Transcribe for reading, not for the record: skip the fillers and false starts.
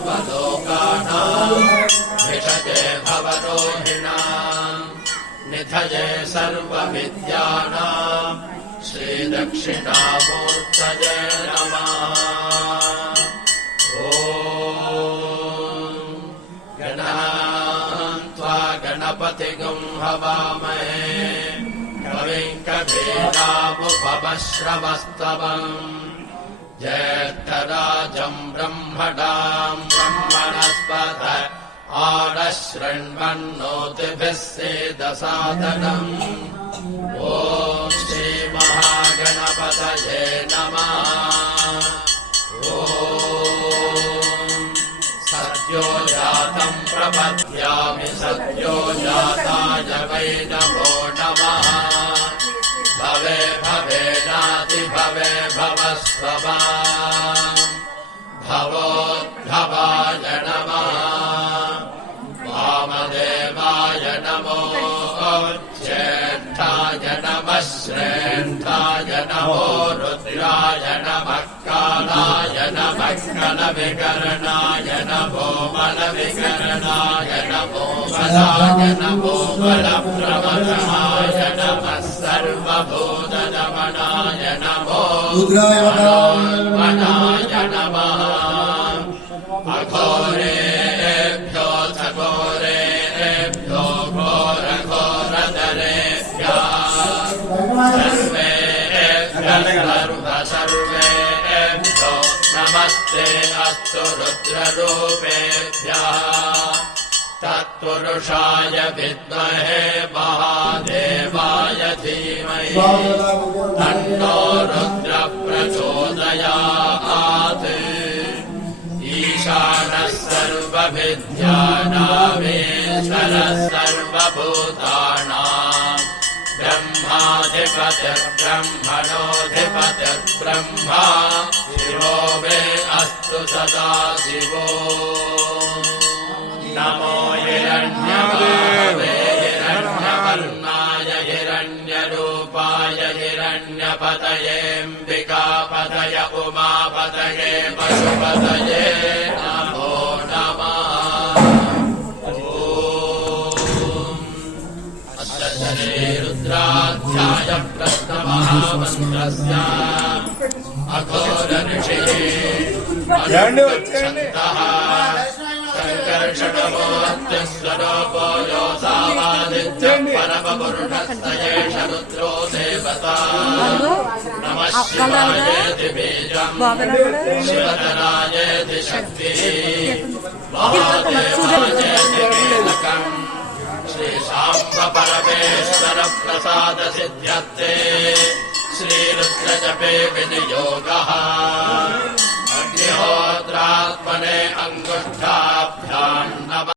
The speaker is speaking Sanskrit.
सर्वलोकानां विषजे भवरोहिणां निधये सर्वविद्यानां श्रीदक्षिणामूर्तये नमः। गणपतिगुं हवामहे कविं कवीनामुपमश्रवस्तवम् ज्येष्ठराजं ब्रह्मणां ब्रह्मणस्पत आनशृण्वन्नोतिभिः सेदसादनम्। ॐ श्रीमहागणपतये नमः। ॐ सद्यो जातं प्रपद्यामि सद्यो जाताय वै नमो नमः। भवे भवेनाति भवे भवस्वभां भवोद्भवाय नमः। वामदेवाय नमो ज्येष्ठाय नमः श्रेष्ठाय नमो रुद्राय नमः कालाय नमः कलविकरणाय नमो बलविकरणाय नमो बलाय नमो बलप्रवरणाय नमः सर्वभूतदमनाय नमो रुद्राय नमः। अघोरेभ्यो घोरेभ्यो घोरघोरधरेभ्यः सर्वेभ्यो नमस्ते अस्तु रुद्ररूपेभ्यः। तत्पुरुषाय विद्महे महादेवाय धीमहि तन्नो रुद्रः प्रचोदयात्। ईशानः सर्वविद्यानामीश्वरः सर्वभूतानां ब्रह्माधिपतिर्ब्रह्मणोऽधिपतिर्ब्रह्मा शिवो मे अस्तु सदा शिवो। नमो हिरण्यबाहवे हिरण्यवर्णाय हिरण्यरूपाय हिरण्यपतयेऽम्बिकापतय उमापतये पशुपतये नमो नमः। अस्य श्रीरुद्राध्याय प्रथममहामन्त्रस्य अघोरऋषिः शङ्कर्षणमोऽत्यस्वरूपो योऽसावादित्यः परमपुरुषस्य एष रुद्रो देवता। नमः शिवायेति बीजम् शिवतरायेति शक्तिः महादेवायेति कीलकम् श्रीशाम्ब परमेश्वर प्रसादसिद्ध्यर्थे श्रीरुद्रजपे विनियोगः। अग्निहोत्रात्मने अङ्गुष्ठा